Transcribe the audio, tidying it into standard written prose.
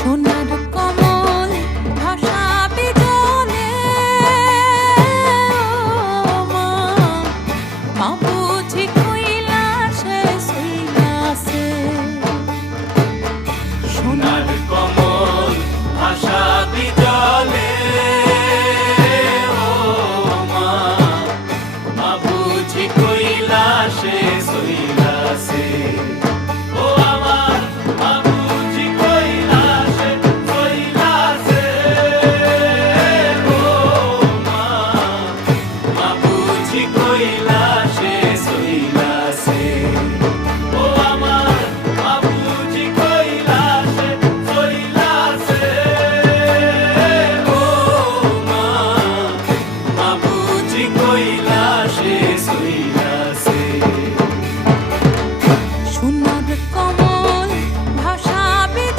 সোনার কমল ভাসাবে জলে, মা মা বুঝি কইলা সে সইলাছে। সোনার